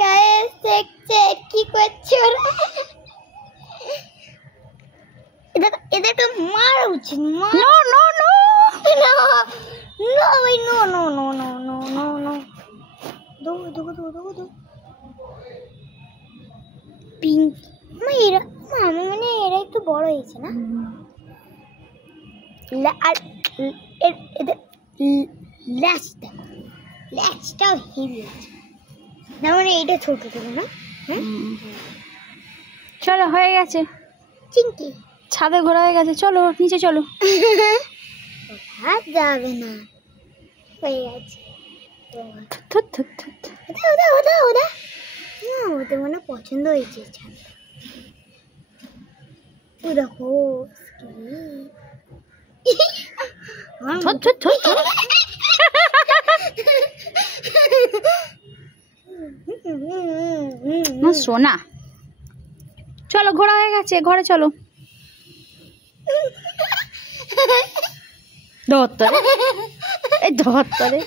Guys দেখছে কি করছে ওরা। এদেরকে মারা উচিত। No no no no no ভাই no no no no no no no দো দো দো দো দো পিঙ্ক এরা মানে এরা একটু বড় হয়েছে না? আর এদের ল্যাচটাও হেভি আছে না, মানে এইটা ছোট ছোট না? চলো হয়ে গেছে, চিঙ্কি ছাদে ঘোরা হয়ে গেছে, চলো নিচে চলো। হাত যাবে না, হয়ে গেছে। ওদা ওদা ওদা না, ওদের মনে পছন্দ হয়েছে ছাদ। ও দেখো সোনা, চলো ঘোরা হয়ে গেছে, ঘরে চলো। ধর তরে, এই ধর তরে।